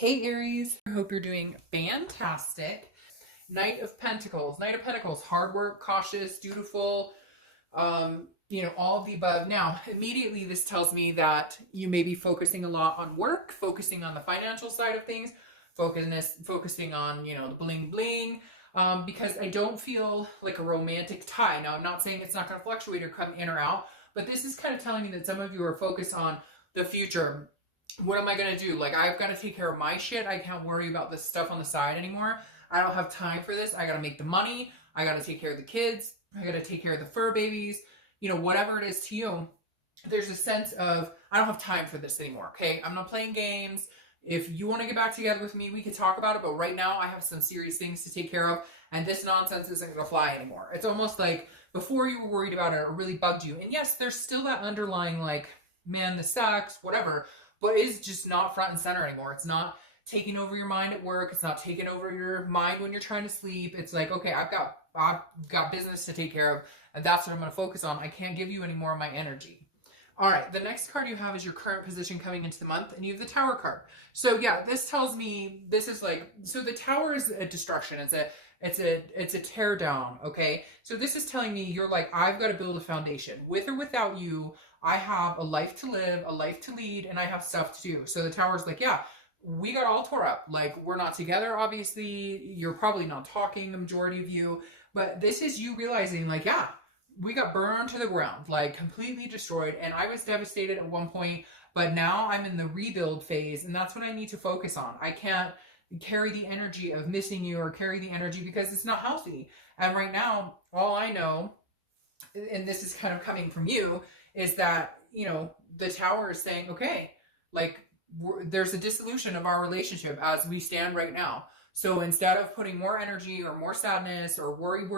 Hey Aries, I hope you're doing fantastic. Knight of Pentacles. Knight of Pentacles, hard work, cautious, dutiful, all of the above. Now, immediately this tells me that you may be focusing a lot on work, focusing on the financial side of things, focusing on, the bling bling, because I don't feel like a romantic tie. Now, I'm not saying it's not going to fluctuate or come in or out, but this is kind of telling me that some of you are focused on the future. What am I going to do? Like, I've got to take care of my shit. I can't worry about this stuff on the side anymore. I don't have time for this. I got to make the money. I got to take care of the kids. I got to take care of the fur babies. Whatever it is to you, there's a sense of, I don't have time for this anymore, okay? I'm not playing games. If you want to get back together with me, we could talk about it. But right now, I have some serious things to take care of. And this nonsense isn't going to fly anymore. It's almost like before you were worried about it, it really bugged you. And yes, there's still that underlying, like, man, this sucks, whatever. But it's just not front and center anymore. It's not taking over your mind at work. It's not taking over your mind when you're trying to sleep. It's like, okay, I've got business to take care of, and that's what I'm going to focus on. I can't give you any more of my energy. All right, the next card you have is your current position coming into the month, and you have the Tower card. So yeah, this tells me this is like, so the Tower is a destruction. It's a tear down, okay? So this is telling me you're like, I've got to build a foundation. With or without you, I have a life to live, a life to lead, and I have stuff to do. So the Tower's like, yeah, we got all tore up. Like, we're not together, obviously. You're probably not talking, the majority of you. But this is you realizing, like, yeah, we got burned to the ground, like completely destroyed. And I was devastated at one point, but now I'm in the rebuild phase, and that's what I need to focus on. I can't carry the energy of missing you or carry the energy because it's not healthy. And right now, all I know, and this is kind of coming from you, is that, the Tower is saying, okay, like, there's a dissolution of our relationship as we stand right now. So instead of putting more energy or more sadness or worry, I'm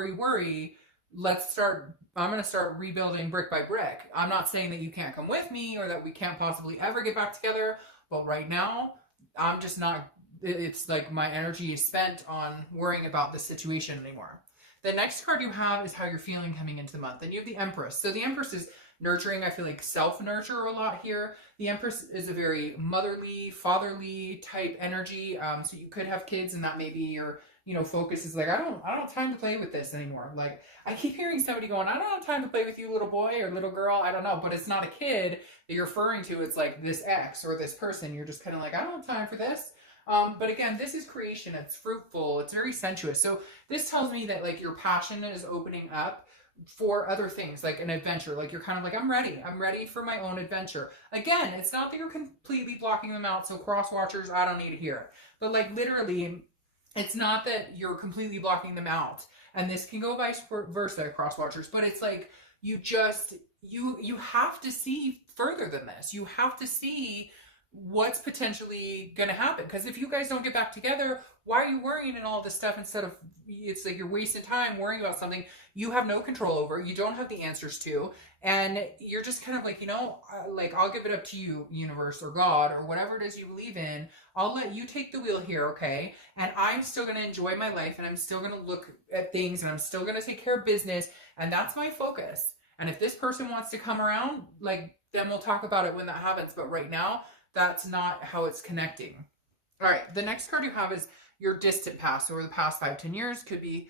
going to start rebuilding brick by brick. I'm not saying that you can't come with me or that we can't possibly ever get back together, but right now, I'm just not, it's like my energy is spent on worrying about this situation anymore. The next card you have is how you're feeling coming into the month, and you have the Empress. So the Empress is nurturing. I feel like self-nurture a lot here. The Empress is a very motherly, fatherly type energy. So you could have kids, and that maybe your focus is like, I don't have time to play with this anymore. Like, I keep hearing somebody going, I don't have time to play with you, little boy or little girl. I don't know, but it's not a kid that you're referring to. It's like this ex or this person. You're just kind of like, I don't have time for this. But again, this is creation. It's fruitful. It's very sensuous. So this tells me that, like, your passion is opening up for other things, like an adventure. Like, you're kind of like, I'm ready for my own adventure. Again, it's not that you're completely blocking them out. So cross watchers, I don't need to hear it. But like, literally, it's not that you're completely blocking them out. And this can go vice versa, cross watchers. But it's like, you have to see further than this. You have to see what's potentially going to happen. Because if you guys don't get back together, why are you worrying and all this stuff instead of, it's like you're wasting time worrying about something you have no control over, you don't have the answers to, and you're just kind of like, like, I'll give it up to you, universe or God or whatever it is you believe in. I'll let you take the wheel here, okay? And I'm still going to enjoy my life, and I'm still going to look at things, and I'm still going to take care of business, and that's my focus. And if this person wants to come around, like, then we'll talk about it when that happens. But right now, that's not how it's connecting. All right, the next card you have is your distant past, over the past 5-10 years, could be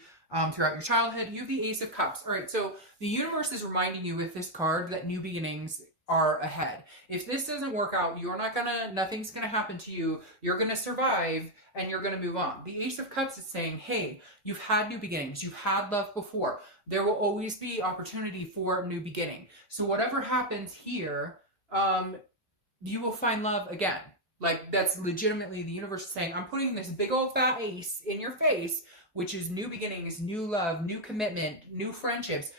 throughout your childhood. You have the Ace of Cups. All right, so the universe is reminding you with this card that new beginnings are ahead. If this doesn't work out, nothing's gonna happen to you. You're gonna survive, and you're gonna move on. The Ace of Cups is saying, hey, you've had new beginnings. You've had love before. There will always be opportunity for a new beginning. So whatever happens here, you will find love again. Like, that's legitimately the universe saying, I'm putting this big old fat ace in your face, which is new beginnings, new love, new commitment, new friendships.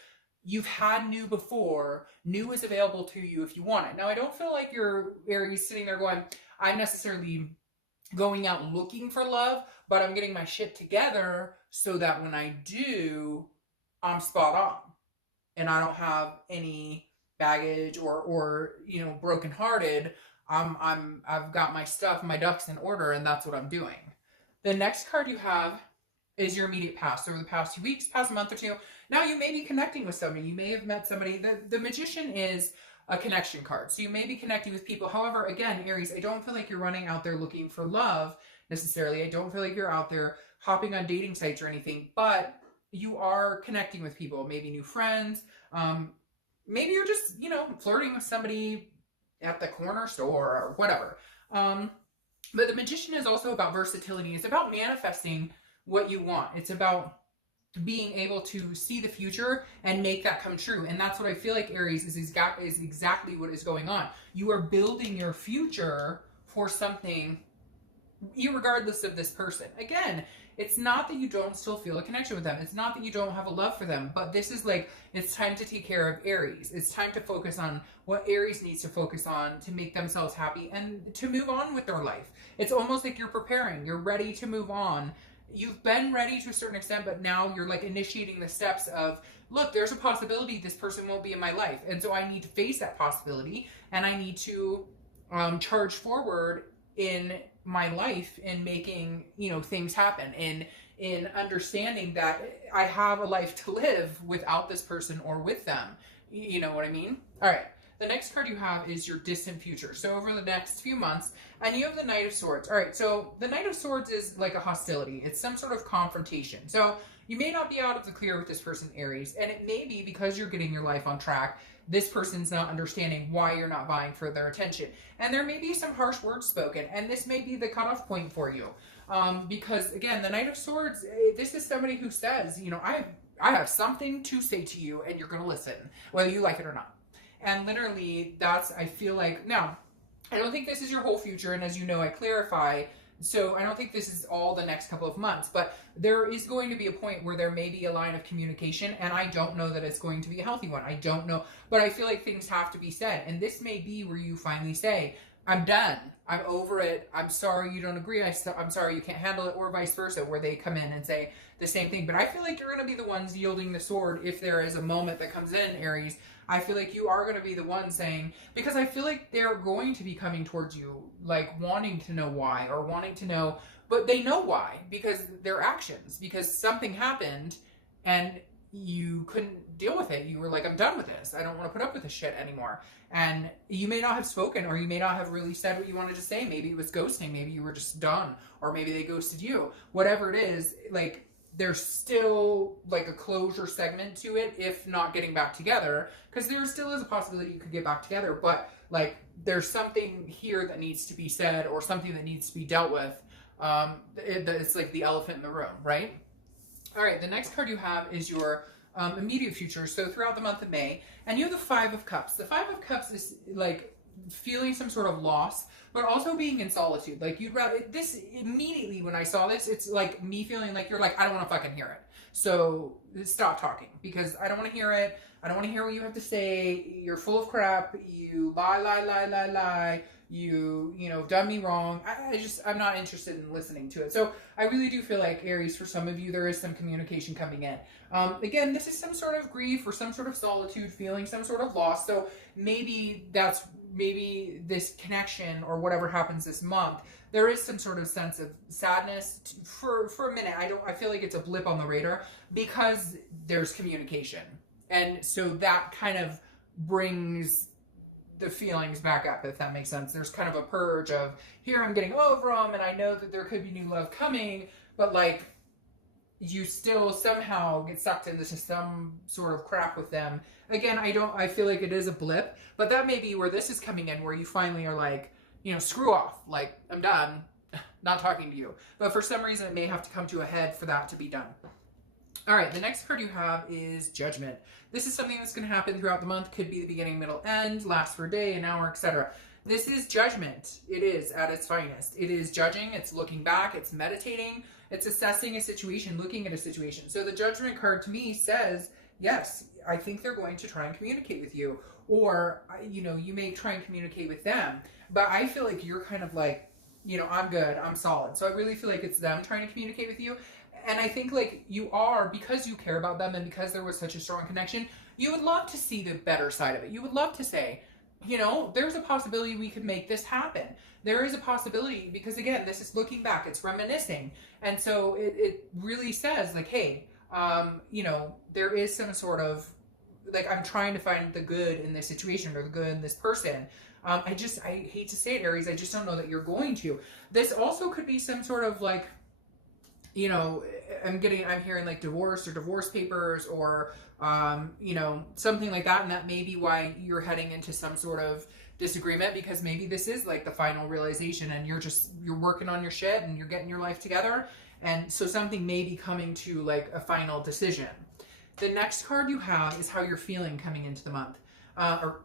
You've had new before. New is available to you if you want it. Now, I don't feel like you're Aries sitting there going, I'm necessarily going out looking for love, but I'm getting my shit together so that when I do, I'm spot on. And I don't have any baggage or brokenhearted. I've got my stuff, my ducks in order, and that's what I'm doing. The next card you have is your immediate past. Over the past 2 weeks, past month or two. Now you may be connecting with somebody. You may have met somebody. The Magician is a connection card. So you may be connecting with people. However, again, Aries, I don't feel like you're running out there looking for love necessarily. I don't feel like you're out there hopping on dating sites or anything, but you are connecting with people, maybe new friends. Maybe you're just, you know, flirting with somebody at the corner store or whatever. But the Magician is also about versatility. It's about manifesting what you want. It's about being able to see the future and make that come true. And that's what I feel like, Aries, is exactly what is going on. You are building your future for something, irregardless of this person. Again, it's not that you don't still feel a connection with them. It's not that you don't have a love for them, but this is like, it's time to take care of Aries. It's time to focus on what Aries needs to focus on to make themselves happy and to move on with their life. It's almost like you're preparing. You're ready to move on. You've been ready to a certain extent, but now you're like initiating the steps of, look, there's a possibility this person won't be in my life. And so I need to face that possibility, and I need to charge forward in my life in making, you know, things happen, in understanding that I have a life to live without this person or with them. You know what I mean? All right. The next card you have is your distant future. So over the next few months, and you have the Knight of Swords. All right. So the Knight of Swords is like a hostility. It's some sort of confrontation. So you may not be out of the clear with this person, Aries, and it may be because you're getting your life on track. This person's not understanding why you're not vying for their attention. And there may be some harsh words spoken, and this may be the cutoff point for you. Because again, the Knight of Swords, this is somebody who says, you know, I have something to say to you, and you're going to listen, whether you like it or not. And literally, that's, I feel like, now, I don't think this is your whole future, and as you know, I clarify, so I don't think this is all the next couple of months, but there is going to be a point where there may be a line of communication, and I don't know that it's going to be a healthy one. I don't know, but I feel like things have to be said, and this may be where you finally say, I'm done. I'm over it. I'm sorry you don't agree. I'm sorry you can't handle it, or vice versa, where they come in and say the same thing. But I feel like you're going to be the ones yielding the sword if there is a moment that comes in, Aries. I feel like you are going to be the one saying, because I feel like they're going to be coming towards you, like wanting to know why, or wanting to know, but they know why, because their actions, because something happened and you couldn't deal with it. You were like, I'm done with this. I don't want to put up with this shit anymore. And you may not have spoken, or you may not have really said what you wanted to say. Maybe it was ghosting. Maybe you were just done, or maybe they ghosted you. Whatever it is, like, there's still like a closure segment to it, if not getting back together, because there still is a possibility you could get back together, but like there's something here that needs to be said, or something that needs to be dealt with. It's like the elephant in the room, right? All right, the next card you have is your immediate future. So throughout the month of May, and you have the Five of Cups. The Five of Cups is like feeling some sort of loss, but also being in solitude. Like you'd rather, this immediately when I saw this, it's like me feeling like you're like, I don't want to fucking hear it. So stop talking, because I don't want to hear it. I don't want to hear what you have to say. You're full of crap. You lie. You know, done me wrong. I'm not interested in listening to it. So I really do feel like, Aries, for some of you, there is some communication coming in. Again, this is some sort of grief or some sort of solitude, feeling some sort of loss. So maybe this connection or whatever happens this month, there is some sort of sense of sadness for a minute. I feel like it's a blip on the radar, because there's communication. And so that kind of brings the feelings back up, if that makes sense. There's kind of a purge of, here I'm getting over them, and I know that there could be new love coming, but like you still somehow get sucked into some sort of crap with them. Again, I feel like it is a blip, but that may be where this is coming in, where you finally are like, you know, screw off, like I'm done, not talking to you. But for some reason it may have to come to a head for that to be done. All right, the next card you have is Judgment. This is something that's going to happen throughout the month. Could be the beginning, middle, end, last for a day, an hour, etc. This is judgment. It is at its finest. It is judging. It's looking back. It's meditating. It's assessing a situation, looking at a situation. So the Judgment card to me says, yes, I think they're going to try and communicate with you. Or, you know, you may try and communicate with them. But I feel like you're kind of like, you know, I'm good. I'm solid. So I really feel like it's them trying to communicate with you. And I think like you are, because you care about them and because there was such a strong connection, you would love to see the better side of it. You would love to say, you know, there's a possibility we could make this happen. There is a possibility, because again, this is looking back, it's reminiscing. And so it really says like, hey, you know, there is some sort of like, I'm trying to find the good in this situation or the good in this person. I hate to say it, Aries, I just don't know that you're going to. This also could be some sort of like, you know, I'm hearing like divorce or divorce papers or, you know, something like that. And that may be why you're heading into some sort of disagreement, because maybe this is like the final realization and you're working on your shit and you're getting your life together. And so something may be coming to like a final decision. The next card you have is how you're feeling coming into the month. How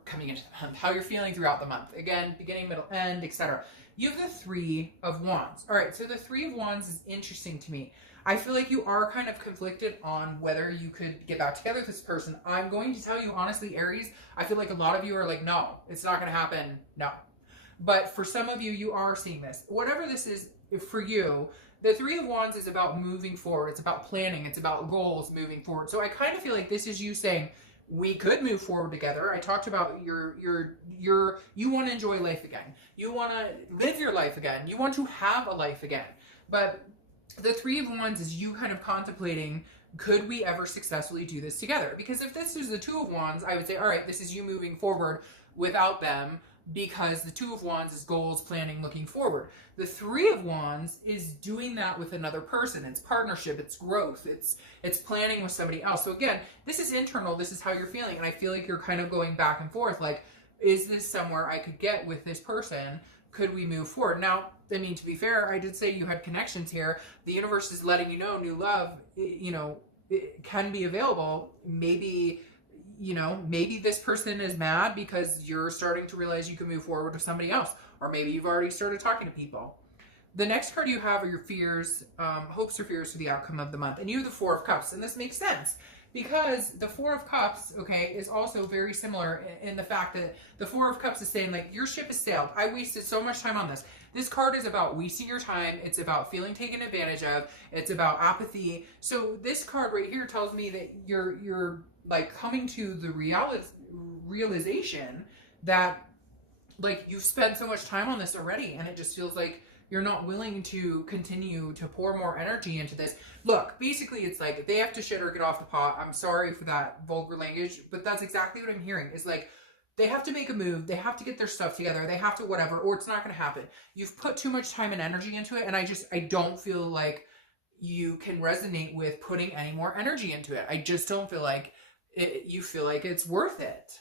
you're feeling throughout the month. Again, beginning, middle, end, etc. You have the Three of Wands. All right, so the Three of Wands is interesting to me. I feel like you are kind of conflicted on whether you could get back together with this person. I'm going to tell you honestly, Aries, I feel like a lot of you are like, no, it's not going to happen. No. But for some of you, you are seeing this. Whatever this is for you, the Three of Wands is about moving forward. It's about planning. It's about goals moving forward. So I kind of feel like this is you saying, we could move forward together. I talked about you want to enjoy life again. You want to live your life again. You want to have a life again. But the Three of Wands is you kind of contemplating, could we ever successfully do this together? Because if this is the Two of Wands, I would say, all right, this is you moving forward without them, because the Two of Wands is goals, planning, looking forward. The Three of Wands is doing that with another person. It's partnership, it's growth, it's planning with somebody else. So again, this is internal, this is how you're feeling. And I feel like you're kind of going back and forth, like, is this somewhere I could get with this person? Could we move forward? Now, I mean, to be fair, I did say you had connections here. The universe is letting you know new love, you know, it can be available. Maybe, you know, maybe this person is mad because you're starting to realize you can move forward with somebody else. Or maybe you've already started talking to people. The next card you have are your fears, hopes or fears for the outcome of the month. And you have the Four of Cups. And this makes sense because the Four of Cups, okay, is also very similar in the fact that the Four of Cups is saying, like, your ship has sailed. I wasted so much time on this. This card is about wasting your time. It's about feeling taken advantage of. It's about apathy. So this card right here tells me that you're like coming to the realization that, like, you've spent so much time on this already, and it just feels like you're not willing to continue to pour more energy into this. Look, basically it's like they have to shit or get off the pot. I'm sorry for that vulgar language, but that's exactly what I'm hearing. Is like they have to make a move, they have to get their stuff together, they have to whatever, or it's not going to happen. You've put too much time and energy into it, and I don't feel like you can resonate with putting any more energy into it. I just don't feel like you feel like it's worth it.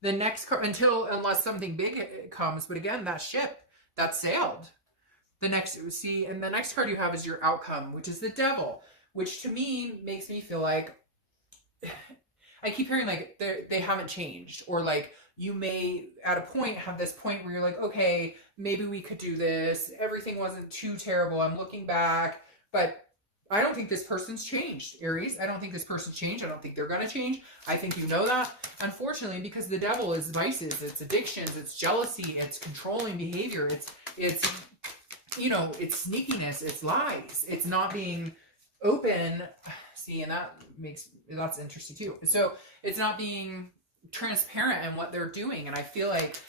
The next card, unless something big comes, but again, that ship, that sailed. The next card you have is your outcome, which is the Devil, which to me makes me feel like, I keep hearing like they haven't changed, or like you may at a point have this point where you're like, okay, maybe we could do this. Everything wasn't too terrible. I'm looking back, but I don't think this person's changed, Aries. I don't think this person's changed. I don't think they're going to change. I think you know that, unfortunately, because the Devil is vices, it's addictions, it's jealousy, it's controlling behavior, it's you know, it's sneakiness, it's lies, it's not being open. See, and that's interesting too. So it's not being transparent in what they're doing. And I feel like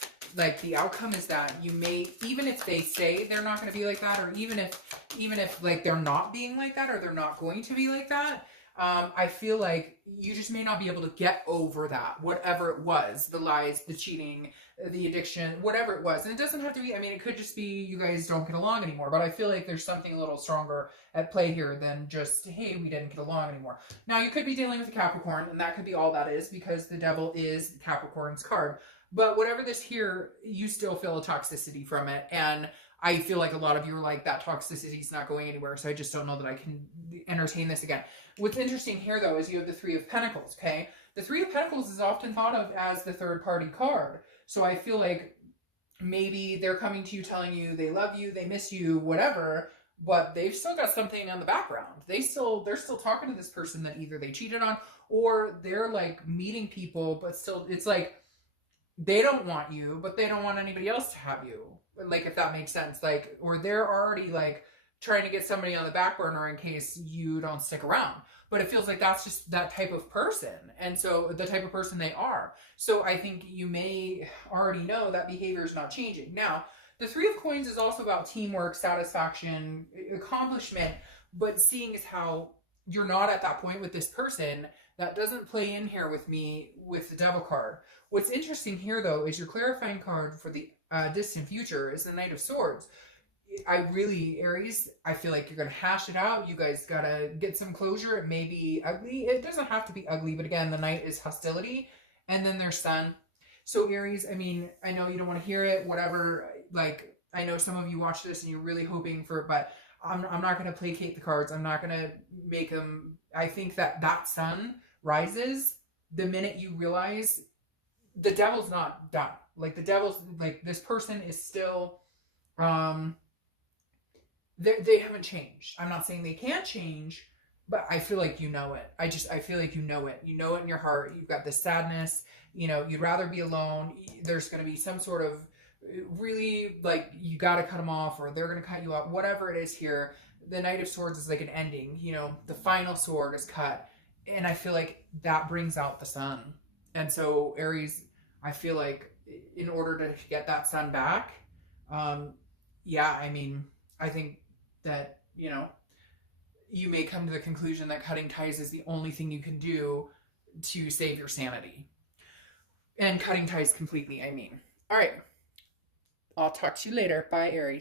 the outcome is that you may, even if they say they're not going to be like that, or even if like they're not being like that, or they're not going to be like that, I feel like you just may not be able to get over that, whatever it was, the lies, the cheating, the addiction, whatever it was. And it doesn't have to be, I mean, it could just be you guys don't get along anymore, but I feel like there's something a little stronger at play here than just, hey, we didn't get along anymore. Now, you could be dealing with a Capricorn, and that could be all that is, because the Devil is Capricorn's card. But whatever this here, you still feel a toxicity from it. And I feel like a lot of you are like, that toxicity is not going anywhere, so I just don't know that I can entertain this again. What's interesting here, though, is you have the Three of Pentacles, okay? The Three of Pentacles is often thought of as the third-party card. So I feel like maybe they're coming to you telling you they love you, they miss you, whatever, but they've still got something on the background. They're still talking to this person that either they cheated on, or they're, like, meeting people, but still, it's like they don't want you, but they don't want anybody else to have you. Like, if that makes sense. Like, or they're already, like, trying to get somebody on the back burner in case you don't stick around. But it feels like that's just that type of person. And so the type of person they are. So I think you may already know that behavior is not changing. Now, the Three of Coins is also about teamwork, satisfaction, accomplishment, but seeing as how you're not at that point with this person. That doesn't play in here with me with the Devil card. What's interesting here, though, is your clarifying card for the distant future is the Knight of Swords. Aries, I feel like you're going to hash it out. You guys got to get some closure. It may be ugly. It doesn't have to be ugly, but again, the Knight is hostility. And then there's Sun. So Aries, I mean, I know you don't want to hear it, whatever. Like, I know some of you watch this and you're really hoping for it, but I'm not going to placate the cards. I'm not going to make them. I think that Sun rises the minute you realize the Devil's not done. Like, the Devil's, like, this person is still, they haven't changed. I'm not saying they can't change, but I feel like you know it. I feel like you know it. You know it in your heart. You've got this sadness. You know, you'd rather be alone. There's going to be some sort of really, like, you got to cut them off, or they're going to cut you off. Whatever it is here, the Knight of Swords is like an ending. You know, the final sword is cut. And I feel like that brings out the Sun. And so Aries, I feel like in order to get that Sun back, yeah, I mean, I think that, you know, you may come to the conclusion that cutting ties is the only thing you can do to save your sanity. And cutting ties completely, I mean. All right. I'll talk to you later. Bye, Aries.